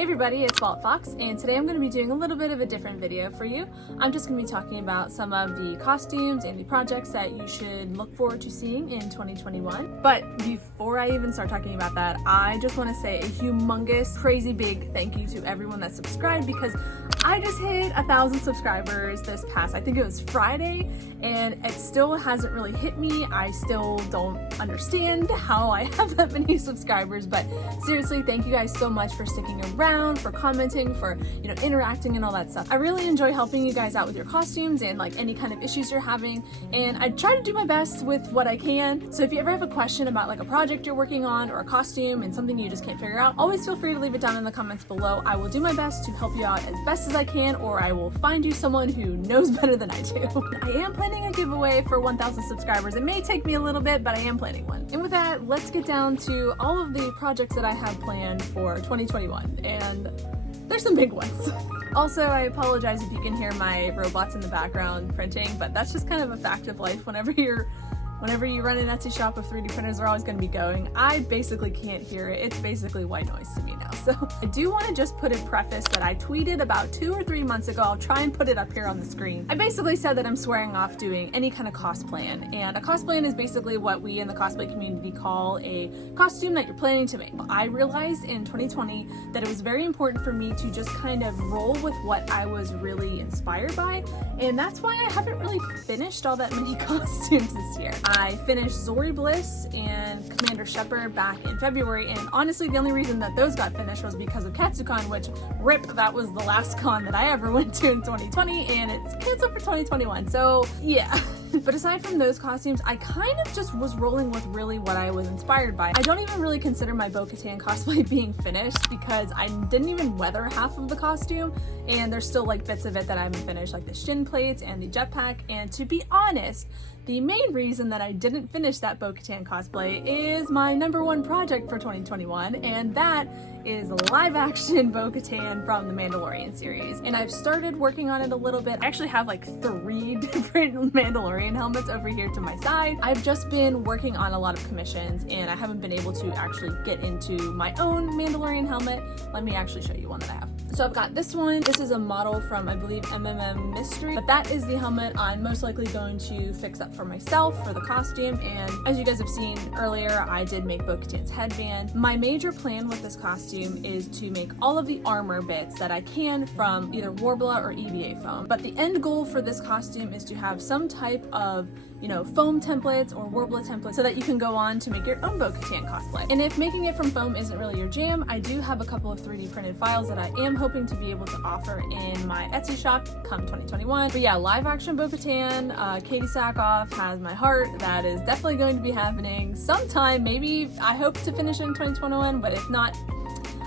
Hey everybody, it's Walt Fox, and today I'm going to be doing a little bit of a different video for you. I'm just going to be talking about some of the costumes and the projects that you should look forward to seeing in 2021. But before I even start talking about that, I just want to say a humongous, crazy big thank you to everyone that subscribed, because I just hit 1,000 subscribers this past, I think it was Friday, and it still hasn't really hit me. I still don't understand how I have that many subscribers, but seriously, thank you guys so much for sticking around, for commenting, for, interacting and all that stuff. I really enjoy helping you guys out with your costumes and like any kind of issues you're having, and I try to do my best with what I can. So if you ever have a question about like a project you're working on or a costume and something you just can't figure out, always feel free to leave it down in the comments below. I will do my best to help you out as best as I can, or I will find you someone who knows better than I do. I am planning a giveaway for 1,000 subscribers. It may take me a little bit, but I am planning one. And with that, let's get down to all of the projects that I have planned for 2021, and there's some big ones. Also, I apologize if you can hear my robots in the background printing, but that's just kind of a fact of life. Whenever you run an Etsy shop with 3D printers, they're always going to be going. I basically can't hear it. It's basically white noise to me now. So I do want to just put a preface that I tweeted about 2 or 3 months ago. I'll try and put it up here on the screen. I basically said that I'm swearing off doing any kind of cosplayin, and a cosplayin is basically what we in the cosplay community call a costume that you're planning to make. I realized in 2020 that it was very important for me to just kind of roll with what I was really inspired by, and that's why I haven't really finished all that many costumes this year. I finished Zori Bliss and Commander Shepard back in February, and honestly the only reason that those got finished was because of KatsuCon, which, rip, that was the last con that I ever went to in 2020, and it's canceled for 2021, so yeah. But aside from those costumes, I kind of just was rolling with really what I was inspired by. I don't even really consider my bo-katan cosplay being finished, because I didn't even weather half of the costume, and there's still like bits of it that I haven't finished, like the shin plates and the jetpack. And to be honest, the main reason that I didn't finish that bo-katan cosplay is my #1 project for 2021, and that is live action bo-katan from the Mandalorian series. And I've started working on it a little bit. I actually have like 3 different Mandalorian helmets over here to my side. I've just been working on a lot of commissions, and I haven't been able to actually get into my own Mandalorian helmet. Let me actually show you one that I have. So I've got this one. This is a model from, I believe, Mystery, but that is the helmet I'm most likely going to fix up for myself for the costume. And as you guys have seen earlier, I did make Bo-Katan's headband. My major plan with this costume is to make all of the armor bits that I can from either Worbla or EVA foam. But the end goal for this costume is to have some type of foam templates or Worbla templates so that you can go on to make your own Bo-Katan cosplay. And if making it from foam isn't really your jam, I do have a couple of 3D printed files that I am hoping to be able to offer in my Etsy shop come 2021. But yeah, live action Bo-Katan, Katie Sackhoff has my heart. That is definitely going to be happening sometime. Maybe I hope to finish it in 2021, but if not,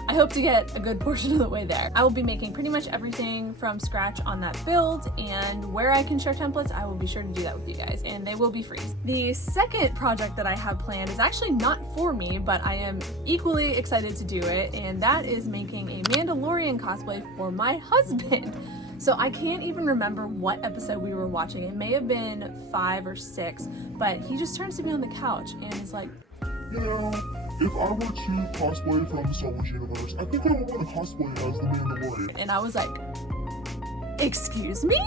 I hope to get a good portion of the way there. I will be making pretty much everything from scratch on that build, and where I can share templates, I will be sure to do that with you guys, and they will be free. The second project that I have planned is actually not for me, but I am equally excited to do it, and that is making a Mandalorian cosplay for my husband. So I can't even remember what episode we were watching. It may have been 5 or 6, but he just turns to me on the couch and he's like, if I were to cosplay from the Star Wars universe, I think I would want to cosplay as the Mandalorian. And I was like, excuse me?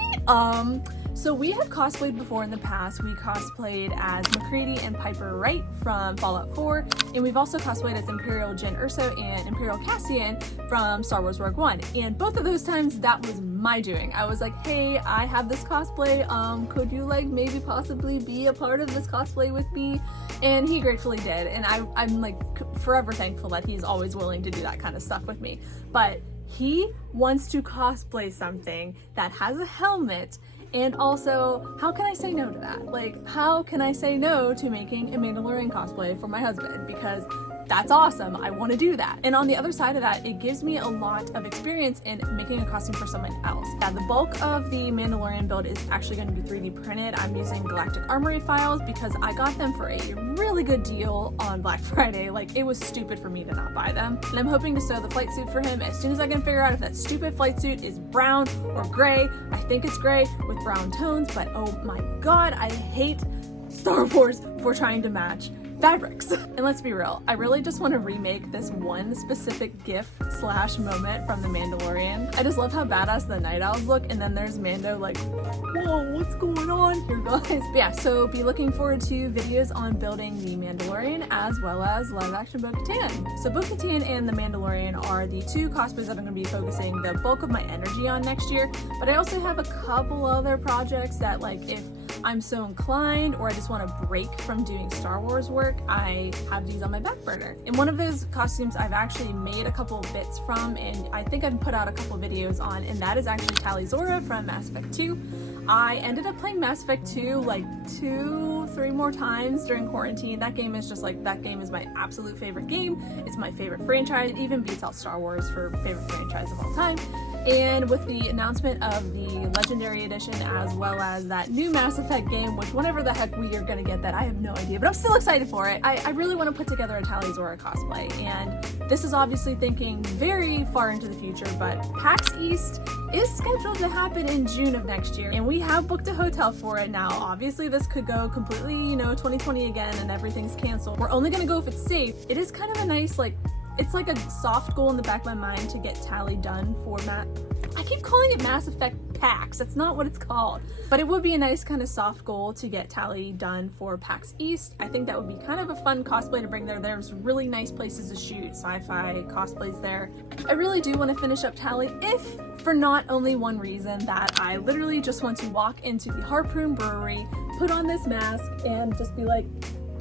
So we have cosplayed before in the past. We cosplayed as McCready and Piper Wright from Fallout 4, and we've also cosplayed as Imperial Jyn Erso and Imperial Cassian from Star Wars Rogue One. And both of those times, that was my doing. I was like, hey, I have this cosplay, could you like maybe possibly be a part of this cosplay with me? And he gratefully did, and I'm like forever thankful that he's always willing to do that kind of stuff with me. But he wants to cosplay something that has a helmet, and also, how can I say no to that? Like, how can I say no to making a Mandalorian cosplay for my husband? Because that's awesome. I want to do that. And on the other side of that, it gives me a lot of experience in making a costume for someone else. Yeah, the bulk of the Mandalorian build is actually going to be 3D printed. I'm using Galactic Armory files because I got them for a really good deal on Black Friday. Like, it was stupid for me to not buy them. And I'm hoping to sew the flight suit for him as soon as I can figure out if that stupid flight suit is brown or gray. I think it's gray with brown tones, but oh my god, I hate Star Wars for trying to match fabrics. And let's be real, I really just want to remake this one specific gif slash moment from The Mandalorian. I just love how badass the Night Owls look, and then there's Mando like, whoa, what's going on here, guys? But yeah, so be looking forward to videos on building the Mandalorian as well as live action bo-katan. So bo-katan and the Mandalorian are the two cosplays that I'm going to be focusing the bulk of my energy on next year, but I also have a couple other projects that, like, if I'm so inclined or I just want to break from doing Star Wars work, I have these on my back burner. And one of those costumes I've actually made a couple bits from, and I think I've put out a couple videos on, and that is actually tali'zorah from Mass Effect 2. I ended up playing Mass Effect 2 like 2-3 more times during quarantine. That game is just like, that game is my absolute favorite game. It's my favorite franchise. It even beats out Star Wars for favorite franchise of all time. And with the announcement of the Legendary Edition as well as that new Mass Effect game, which whenever the heck we are gonna get that, I have no idea, but I'm still excited for it. I really want to put together a tali'zorah cosplay, and this is obviously thinking very far into the future, but PAX East is scheduled to happen in June of next year, and we have booked a hotel for it now. Obviously this could go completely, 2020 again and everything's canceled. We're only gonna go if it's safe. It is kind of a nice, it's like a soft goal in the back of my mind to get tally done for I keep calling it Mass Effect PAX. That's not what it's called. But it would be a nice kind of soft goal to get tally done for PAX East. I think that would be kind of a fun cosplay to bring there. There's really nice places to shoot sci-fi cosplays there. I really do want to finish up tally, if for not only one reason, that I literally just want to walk into the Harpoon Brewery, put on this mask, and just be like,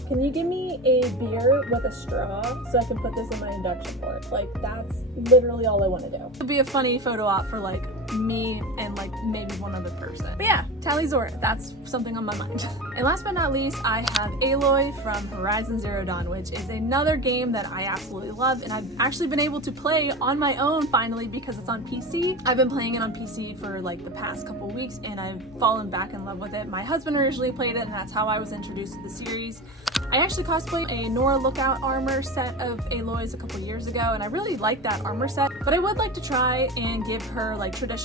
can you give me a beer with a straw so I can put this in my induction port? Like, that's literally all I want to do. It'll be a funny photo op for like me and like maybe one other person. But yeah, tali'zorah, that's something on my mind. And last but not least, I have Aloy from Horizon Zero Dawn, which is another game that I absolutely love, and I've actually been able to play on my own finally because it's on PC. I've been playing it on PC for like the past couple weeks, and I've fallen back in love with it. My husband originally played it, and that's how I was introduced to the series. I actually cosplayed a Nora Lookout armor set of Aloy's a couple years ago, and I really like that armor set, but I would like to try and give her like traditional,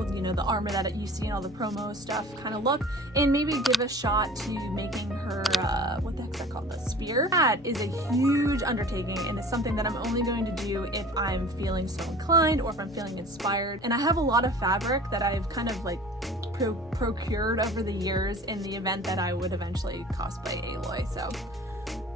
the armor that you see in all the promo stuff kind of look, and maybe give a shot to making her, what the heck's that called? The spear? That is a huge undertaking, and it's something that I'm only going to do if I'm feeling so inclined or if I'm feeling inspired. And I have a lot of fabric that I've kind of like procured over the years in the event that I would eventually cosplay Aloy, so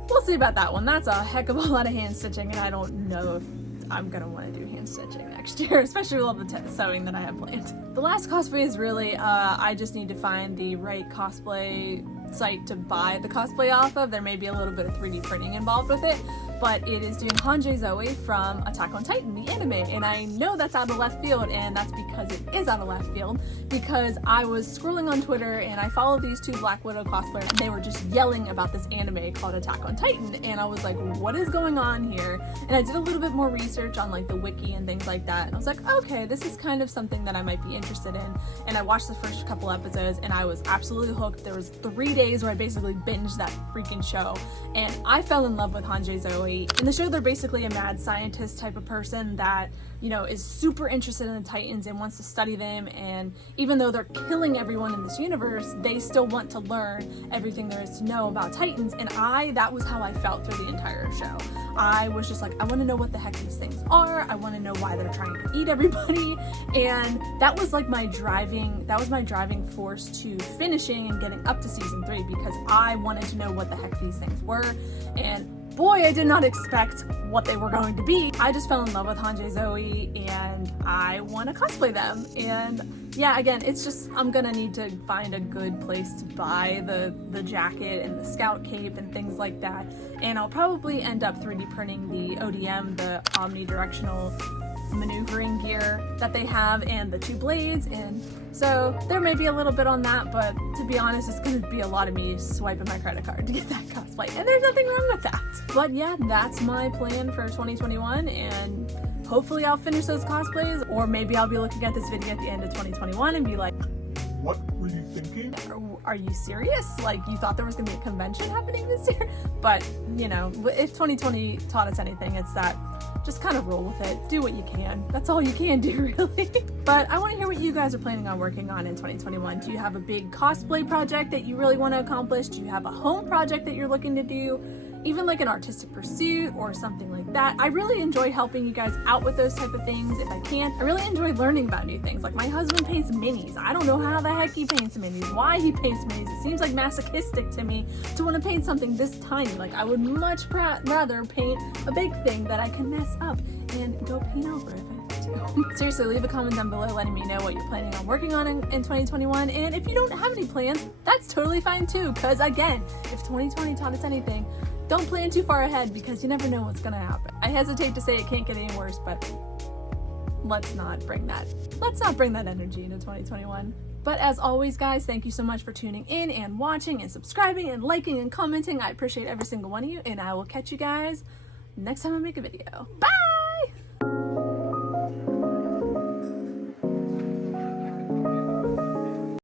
we'll see about that one. That's a heck of a lot of hand stitching, and I don't know if I'm gonna want to do hand stitching next year, especially with all the sewing that I have planned. The last cosplay is really, I just need to find the right cosplay site to buy the cosplay off of. There may be a little bit of 3D printing involved with it, but it is doing Hanji Zoe from Attack on Titan, the anime, and I know that's out of left field, and that's because it is out of left field, because I was scrolling on Twitter and I followed these two Black Widow cosplayers, and they were just yelling about this anime called Attack on Titan, and I was like, what is going on here? And I did a little bit more research on like the wiki and things like that, and I was like, okay, this is kind of something that I might be interested in, and I watched the first couple episodes and I was absolutely hooked. There was 3 days where I basically binged that freaking show, and I fell in love with Hanji Zoe. In the show, they're basically a mad scientist type of person that, is super interested in the Titans and wants to study them, and even though they're killing everyone in this universe, they still want to learn everything there is to know about Titans, and that was how I felt through the entire show. I was just like, I want to know what the heck these things are, I want to know why they're trying to eat everybody, and that was like my driving force to finishing and getting up to season 3, because I wanted to know what the heck these things were, and boy, I did not expect what they were going to be. I just fell in love with Hanji Zoe, and I want to cosplay them. And yeah, again, it's just, I'm gonna need to find a good place to buy the jacket and the scout cape and things like that. And I'll probably end up 3D printing the ODM, the omnidirectional maneuvering gear that they have, and the 2 blades, and so there may be a little bit on that, but to be honest, it's going to be a lot of me swiping my credit card to get that cosplay, and there's nothing wrong with that. But yeah, that's my plan for 2021, and hopefully I'll finish those cosplays, or maybe I'll be looking at this video at the end of 2021 and be like, what were you thinking? Are you serious? Like, you thought there was gonna be a convention happening this year? But, if 2020 taught us anything, it's that just kind of roll with it. Do what you can. That's all you can do, really. But I want to hear what you guys are planning on working on in 2021. Do you have a big cosplay project that you really want to accomplish? Do you have a home project that you're looking to do? even like an artistic pursuit or something like that. I really enjoy helping you guys out with those type of things if I can. I really enjoy learning about new things. Like my husband paints minis. I don't know how the heck he paints minis, why he paints minis. It seems like masochistic to me to want to paint something this tiny. Like I would much rather paint a big thing that I can mess up and go paint over if I want to. Seriously, leave a comment down below letting me know what you're planning on working on in 2021. And if you don't have any plans, that's totally fine too. Because again, if 2020 taught us anything, don't plan too far ahead because you never know what's gonna happen. I hesitate to say it can't get any worse, but let's not bring that energy into 2021. But as always, guys, thank you so much for tuning in and watching and subscribing and liking and commenting. I appreciate every single one of you, and I will catch you guys next time I make a video. Bye!